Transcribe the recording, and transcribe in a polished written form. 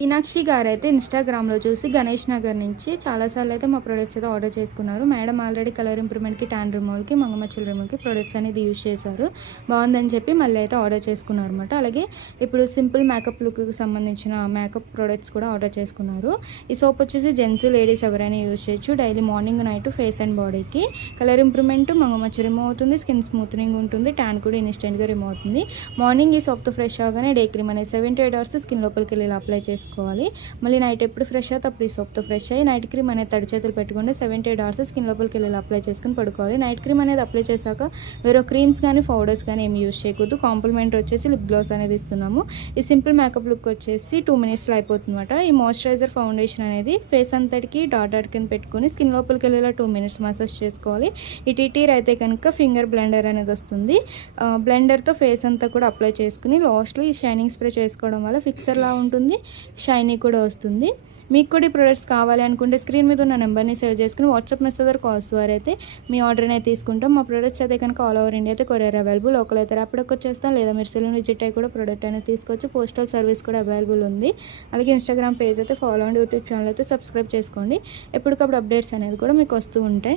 మీనాక్షి గారైతే ఇన్‌స్టాగ్రామ్‌లో చూసి గణేష్ నగర్ నుంచి చాలా సార్లు అయితే మా ప్రొడక్ట్స్ అయితే ఆర్డర్ చేసుకున్నారు. మేడం ఆల్రెడీ కలర్ ఇంప్రూవ్‌మెంట్‌కి, టాన్ రిమూవల్‌కి, మంగమచ్చల రిమూవల్‌కి ప్రొడక్ట్స్ అనేది యూజ్ చేశారు. బాగుందని చెప్పి మళ్ళీ అయితే ఆర్డర్ చేసుకున్నారన్నమాట. అలాగే ఇప్పుడు సింపుల్ మేకప్ లుక్‌కి సంబంధించిన మేకప్ ప్రొడక్ట్స్ కూడా ఆర్డర్ చేసుకున్నారు. ఈ సోప్ వచ్చేసి జెంట్స్, లేడీస్ ఎవరైనా యూజ్ చేయొచ్చు. Daily morning, night face and బాడీకి కలర్ ఇంప్రూవ్‌మెంట్, మంగమచ్చ రిమూవ్ అవుతుంది, స్కిన్ స్మూత్నింగ్ ఉంటుంది, టాన్ కూడా ఇన్‌స్టెంట్‌గా రిమూవ్ అవుతుంది. మార్నింగ్ ఈ సోప్‌తో ఫ్రెష్ అవ్వగానే డే క్రీమ్ అనేది 7 to 8 అవర్స్ స్కిన్ లోపలికి వెళ్ళి అప్లై చేసుకోవాలి. మళ్ళీ నైట్ ఎప్పుడు ఫ్రెష్ అవుతే అప్పుడు ఈ సోప్తో ఫ్రెష్ అయ్యి నైట్ క్రీమ్ అనేది తడి చేతులు పెట్టుకుంటే 7 to 8 అవర్స్ స్కిన్ లోపలికి వెళ్ళి అప్లై చేసుకుని పడుకోవాలి. నైట్ క్రీమ్ అనేది అప్లై చేశాక వేరే క్రీమ్స్ కానీ పౌడర్స్ కానీ ఏమి యూజ్ చేయకూడదు. కాంప్లిమెంట్ వచ్చేసి లిప్ గ్లాస్ అనేది ఇస్తున్నాము. ఈ సింపుల్ మేకప్ లుక్ వచ్చేసి 2 minutesలో అయిపోతుందన్నమాట. ఈ మాయిశ్చరైజర్ ఫౌండేషన్ అనేది ఫేస్ అంతటికి డాట్ కింద పెట్టుకొని స్కిన్ లోపలికి వెళ్ళేలా 2 minutes మసాజ్ చేసుకోవాలి. ఈ టీటీర్ అయితే కనుక ఫింగర్ బ్లెండర్ అనేది వస్తుంది. బ్లెండర్తో ఫేస్ అంతా కూడా అప్లై చేసుకుని లాస్ట్లో ఈ షైనింగ్ స్ప్రే చేసుకోవడం వల్ల ఫిక్సర్లా ఉంటుంది, షైనీ కూడా వస్తుంది. మీకు కూడా ఈ ప్రొడక్ట్స్ కావాలి అనుకుంటే స్క్రీన్ మీద ఉన్న నెంబర్ని సేవ్ చేసుకుని వాట్సాప్ మెసేజ్ ద్వారా కాల్స్ ద్వారా అయితే మీ ఆర్డర్ని అయితే తీసుకుంటాం. మా ప్రొడక్ట్స్ అయితే కనుక ఆల్ ఓవర్ ఇండియా అయితే కొరియర్ అవైలబుల్. లోకల్ అయితే ర్యాపిడోకి వచ్చేస్తాం, లేదా మీరు సెలూన్ విజిట్ అయ్యి కూడా ప్రొడక్ట్ అనేది తీసుకోవచ్చు. పోస్టల్ సర్వీస్ కూడా అవైలబుల్ ఉంది. అలాగే ఇన్స్టాగ్రామ్ పేజ్ అయితే ఫాలో అండ్ యూట్యూబ్ ఛానల్ అయితే సబ్స్క్రైబ్ చేసుకోండి. ఎప్పటికప్పుడు అప్డేట్స్ అనేది కూడా మీకు వస్తూ ఉంటాయి.